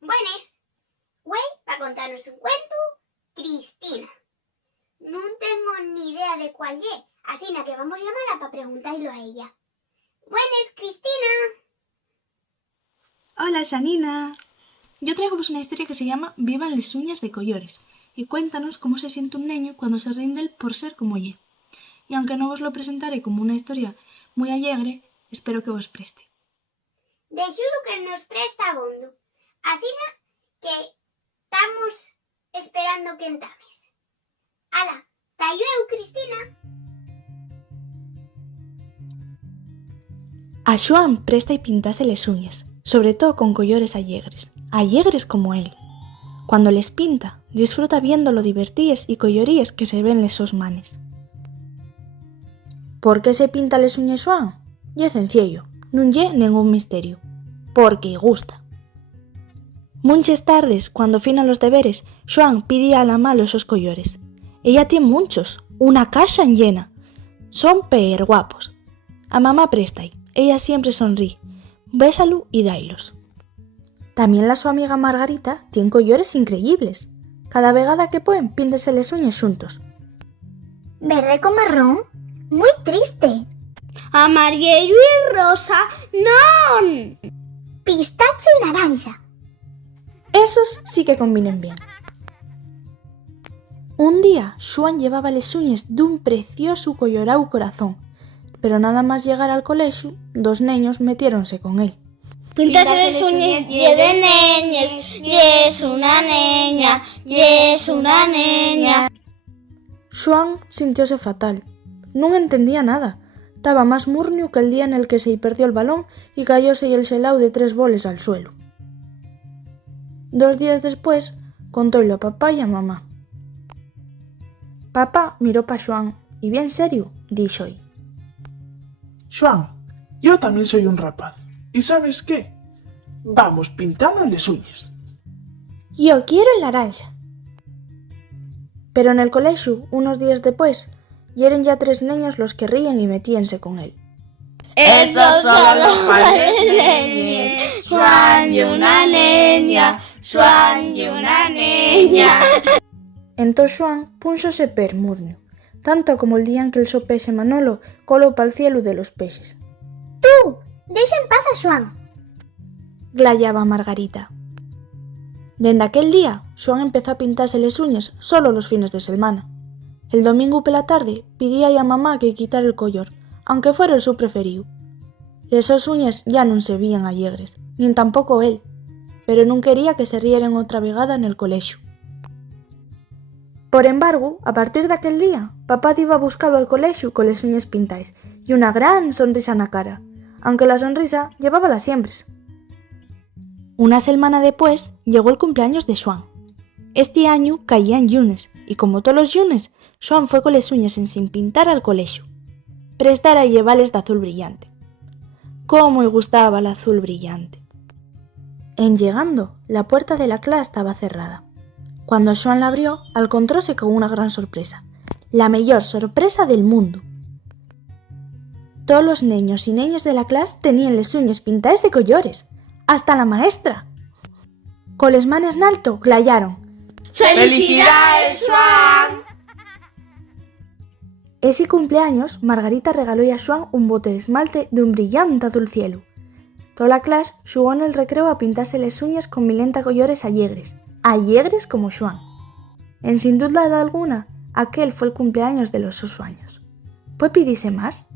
Buenas, güey, va a contarnos un cuento Cristina. No tengo ni idea de cuál es, así que vamos a llamarla para preguntarlo a ella. Buenas, Cristina. Hola, Janina. Yo traigo una historia que se llama Vivan les uñas de collores y cuéntanos cómo se siente un neño cuando se rinde por ser como ye. Y aunque no os lo presentaré como una historia muy alegre, espero que os preste. De xuro que nos presta abondo, así que estamos esperando que entames. Ala, tallo eu, Cristina. A Xoán presta y pintase les uñas, sobre todo con collores allegres como él. Cuando les pinta, disfruta viendo lo divertíes y colloríes que se ven les sos manes. ¿Por qué se pinta les uñas Xoán? Ye sencillo, nun ye ningún misterio. Porque gusta. Munches tardes, cuando finan los deberes, Xoán pidía a la ma los sos collores. Ella tiene muchos, una casa llena. Son guapos. A mamá prestai, ella siempre sonríe. Bésalo y dailos. También la su amiga Margarita tiene collores increíbles. Cada vegada que pueden, píntese les uñas juntos. ¿Verde con marrón? Muy triste. Amarillo y rosa, non. Pistacho y naranja. Esos sí que combinen bien. Un día, Xoán llevaba les uñas d'un precioso collorau corazón, pero nada más llegar al colegio, dos neños metiéronse con él. Pintase les uñas, ye de neñes, ye es una neña, ye es una neña. Xoán sintióse fatal. No entendía nada. Estaba más murnio que el día en el que se perdió el balón y cayóse el selau de 3 boles al suelo. 2 días después, contóilo a papá y a mamá. Papá miró pa Xoán y bien serio, díxoy: Xoán, yo también soy un rapaz. ¿Y sabes qué? Vamos pintando les uñas. Yo quiero el naranja. Pero en el colegio, unos días después, yeren ya 3 neños los que ríen y metíense con él. Esos son los neñes, Xoán y una neña, Xoán y una neña. Entón Xoán púnxose permurnio, tanto como el día en que el so pexe Manolo coló pa'l cielo de los pexes. Tú, deixa en paz a Xoán. Glayaba Margarita. Dende aquel día, Xoán empezó a pintarse les uñas solo los fines de semana. El domingo pela tarde pidía a mamá que quitara el collor, aunque fuera el su preferido. Les sos uñas ya non se vían allegres, nin tampoco él, pero non quería que se rieren otra vegada en el colegio. Por embargo, a partir de aquel día, papá iba a buscarlo al colegio con les uñas pintais y una gran sonrisa na cara, aunque la sonrisa llevábala siempre. Una semana después llegó el cumpleaños de Xoán. Este año caía en llunes y como todos los llunes, Xoán fue con les uñas sin pintar al colegio. Prestara y llevales de azul brillante. Cómo le gustaba el azul brillante. En llegando, la puerta de la clase estaba cerrada. Cuando Xoán la abrió, encontróse con una gran sorpresa. La mayor sorpresa del mundo. Todos los niños y neñas de la clase tenían les uñas pintadas de collores. Hasta la maestra. Con les manes n'alto, glayaron: ¡Felicidades, Xoán! Ese cumpleaños, Margarita regaló a Xoán un bote de esmalte de un brillante azul cielo. Toda la clase xugó en el recreo a pintarse les uñas con milenta collores allegres como Xoán. En sin duda alguna, aquel fue el cumpleaños de los sus sueños. ¿Puede pedirse más?